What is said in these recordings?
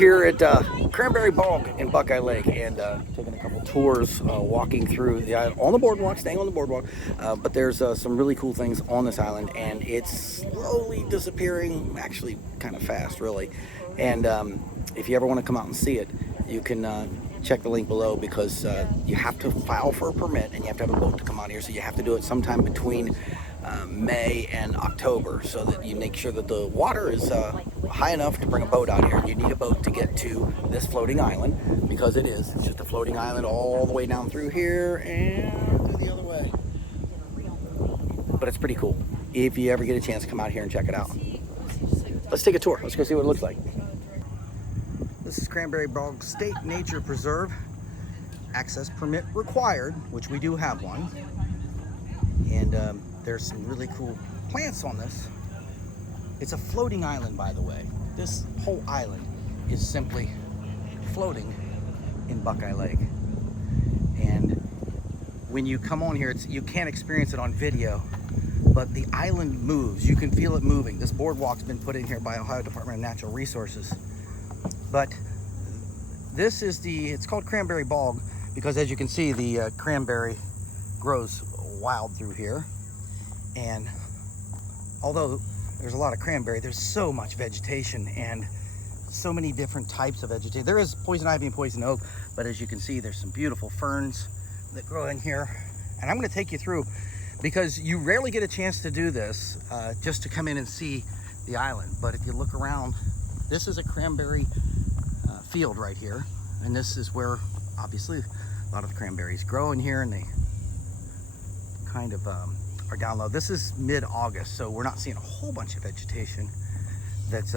here at Cranberry Bog in Buckeye Lake and taking a couple tours, walking through the island on the boardwalk, staying on the boardwalk. But there's some really cool things on this island, and it's slowly disappearing, actually kind of fast, really. And if you ever want to come out and see it, you can check the link below, because you have to file for a permit and you have to have a boat to come out here. So you have to do it sometime between May and October, so that you make sure that the water is high enough to bring a boat out here. You need a boat to get to this floating island, because it's just a floating island all the way down through here and through the other way. But it's pretty cool. If you ever get a chance, come out here and check it out. Let's take a tour. Let's go see what it looks like. This is Cranberry Bog State Nature Preserve. Access permit required, which we do have one. And there's some really cool plants on this. It's a floating island, by the way. This whole island is simply floating in Buckeye Lake. And when you come on here, you can't experience it on video, but the island moves. You can feel it moving. This boardwalk's been put in here by Ohio Department of Natural Resources. But this is it's called Cranberry Bog because, as you can see, the cranberry grows wild through here. And although there's a lot of cranberry, there's so much vegetation and so many different types of vegetation. There is poison ivy and poison oak, but as you can see, there's some beautiful ferns that grow in here. And I'm going to take you through, because you rarely get a chance to do this, just to come in and see the island. But if you look around, this is a cranberry field right here, and this is where obviously a lot of the cranberries grow in here, and they kind of are down low. This is mid-August, so we're not seeing a whole bunch of vegetation that's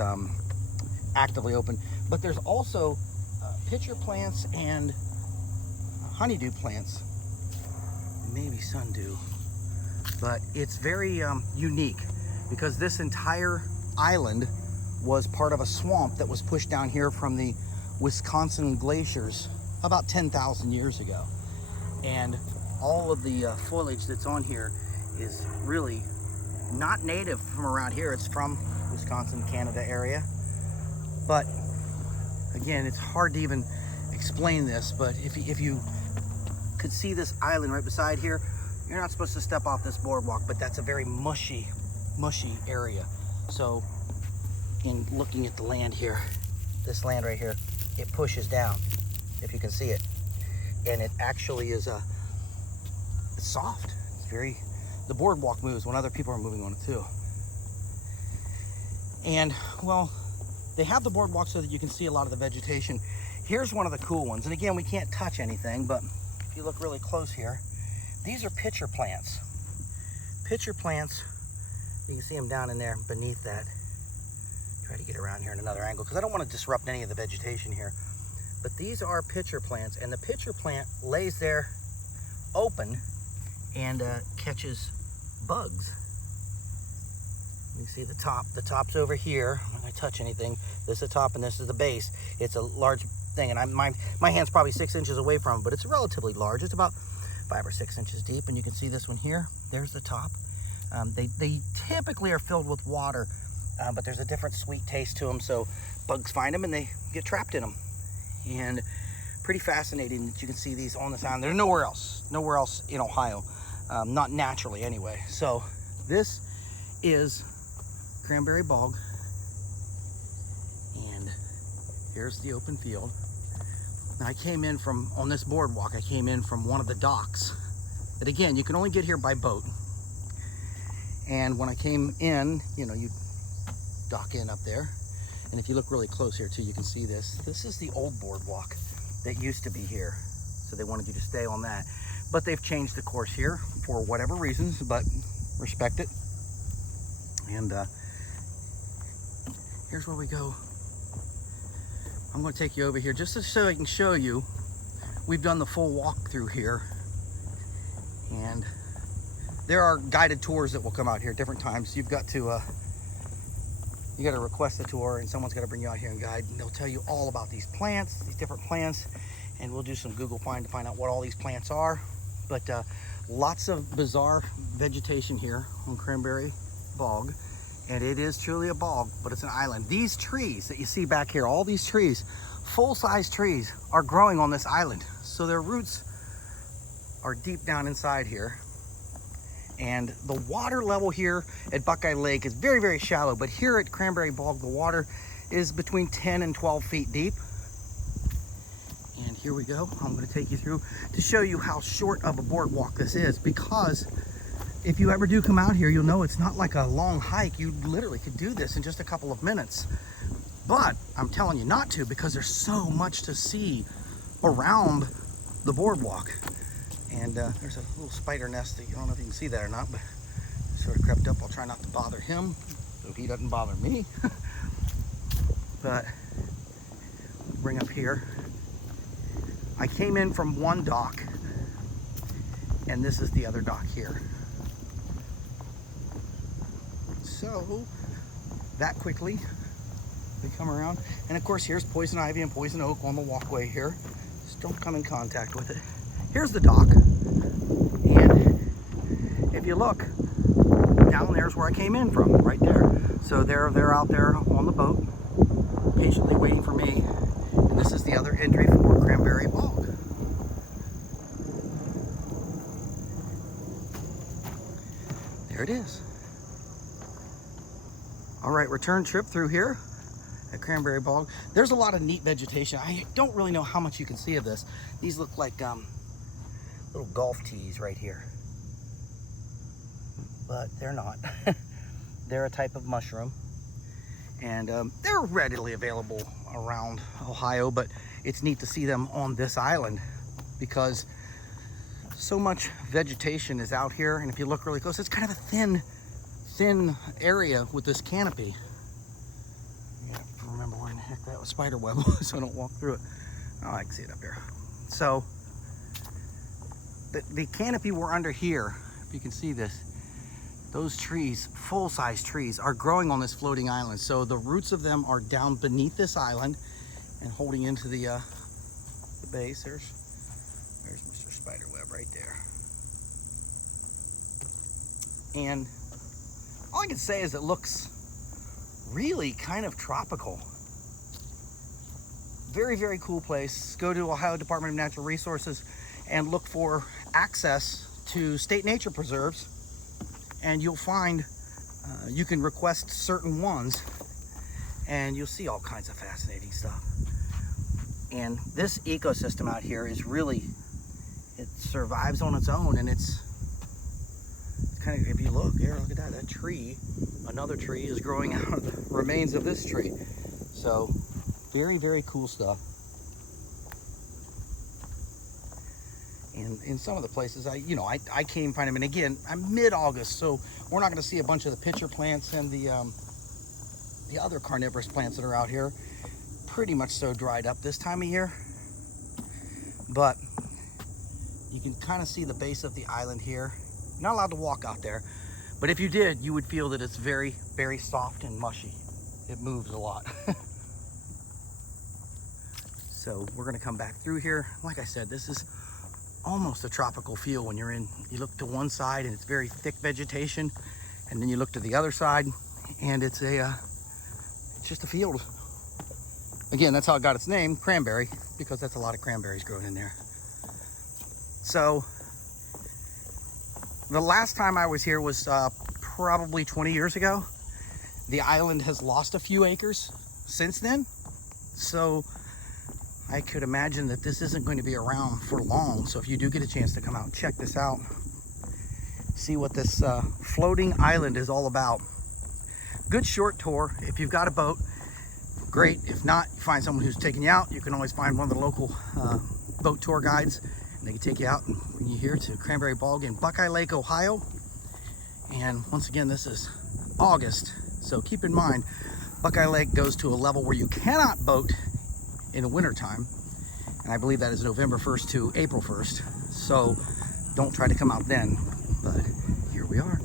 actively open. But there's also pitcher plants and honeydew plants, maybe sundew. But it's very unique, because this entire island was part of a swamp that was pushed down here from the Wisconsin glaciers about 10,000 years ago. And all of the foliage that's on here is really not native from around here. It's from Wisconsin, Canada area. But again, it's hard to even explain this, but if you could see this island right beside here, you're not supposed to step off this boardwalk, but that's a very mushy area. So in looking at the land here, this land right here, it pushes down, if you can see it. And it actually is it's soft. It's the boardwalk moves when other people are moving on it too. And well, they have the boardwalk so that you can see a lot of the vegetation. Here's one of the cool ones. And again, we can't touch anything, but if you look really close here, these are pitcher plants. Pitcher plants, you can see them down in there beneath that. Try to get around here in another angle, because I don't want to disrupt any of the vegetation here. But these are pitcher plants, and the pitcher plant lays there open and catches bugs. You can see the top. The top's over here. I'm not going to touch anything. This is the top and this is the base. It's a large thing, and my hand's probably 6 inches away from it, but it's relatively large. It's about 5 or 6 inches deep, and you can see this one here. There's the top. They typically are filled with water, but there's a different sweet taste to them, so bugs find them and they get trapped in them. And pretty fascinating that you can see these on this island. They're nowhere else in Ohio, not naturally anyway. So this is Cranberry Bog, and here's the open field. And I came in on this boardwalk, I came in from one of the docks. But again, you can only get here by boat. And when I came in, you dock in up there. And if you look really close here too, you can see this. This is the old boardwalk that used to be here. So they wanted you to stay on that. But they've changed the course here for whatever reasons, but respect it. And here's where we go. I'm going to take you over here just so I can show you. We've done the full walk through here. And there are guided tours that will come out here at different times. You've got to request a tour, and someone's got to bring you out here and guide, and they'll tell you all about these plants, these different plants, and we'll do some Google find to find out what all these plants are. But lots of bizarre vegetation here on Cranberry Bog, And it is truly a bog, but it's an island. These trees that you see back here, all these trees, full-size trees, are growing on this island. So their roots are deep down inside here. And the water level here at Buckeye Lake is very, very shallow, but here at Cranberry Bog, the water is between 10 and 12 feet deep. And here we go. I'm going to take you through to show you how short of a boardwalk this is, because if you ever do come out here, you'll know it's not like a long hike. You literally could do this in just a couple of minutes. But I'm telling you not to, because there's so much to see around the boardwalk. And there's a little spider nest that you don't know if you can see that or not, but sort of crept up. I'll try not to bother him, so he doesn't bother me. But bring up here. I came in from one dock, and this is the other dock here. So that quickly we come around, and of course here's poison ivy and poison oak on the walkway here. Just don't come in contact with it. Here's the dock, and if you look down, there's where I came in from, right there. So they're out there on the boat, patiently waiting for me. And this is the other entry for Cranberry Bog. There it is. All right, return trip through here at Cranberry Bog. There's a lot of neat vegetation. I don't really know how much you can see of this. These look like little golf tees right here, but they're not. They're a type of mushroom, and they're readily available around Ohio, but it's neat to see them on this island because so much vegetation is out here. And if you look really close, it's kind of a thin area with this canopy. You have to remember where in the heck that was spider web was so I don't walk through it. Oh, I can see it up here. So the canopy we're under here, if you can see this, those trees, full-size trees, are growing on this floating island. So the roots of them are down beneath this island and holding into the base. There's Mr. Spiderweb right there. And all I can say is it looks really kind of tropical. Very, very cool place. Go to Ohio Department of Natural Resources and look for access to state nature preserves, and you'll find you can request certain ones, and you'll see all kinds of fascinating stuff. And this ecosystem out here is really, it survives on its own, and it's kind of, if you look here, look at that tree, another tree is growing out of the remains of this tree. So very, very cool stuff. And in some of the places, I came find them, and again, I'm mid-August, so we're not going to see a bunch of the pitcher plants and the other carnivorous plants that are out here. Pretty much so dried up this time of year, but you can kind of see the base of the island here. You're not allowed to walk out there, but if you did, you would feel that it's very, very soft and mushy. It moves a lot. So we're going to come back through here. Like I said, this is almost a tropical feel when you're in. You look to one side and it's very thick vegetation, and then you look to the other side and it's just a field. Again, that's how it got its name, cranberry, because that's a lot of cranberries growing in there. So the last time I was here was probably 20 years ago. The island has lost a few acres since then, so I could imagine that this isn't going to be around for long. So if you do get a chance to come out and check this out, see what this floating island is all about. Good short tour. If you've got a boat, great. If not, you find someone who's taking you out. You can always find one of the local boat tour guides, and they can take you out and bring you here to Cranberry Bog in Buckeye Lake, Ohio. And once again, this is August, so keep in mind, Buckeye Lake goes to a level where you cannot boat in the winter time, and I believe that is November 1st to April 1st, so don't try to come out then. But here we are.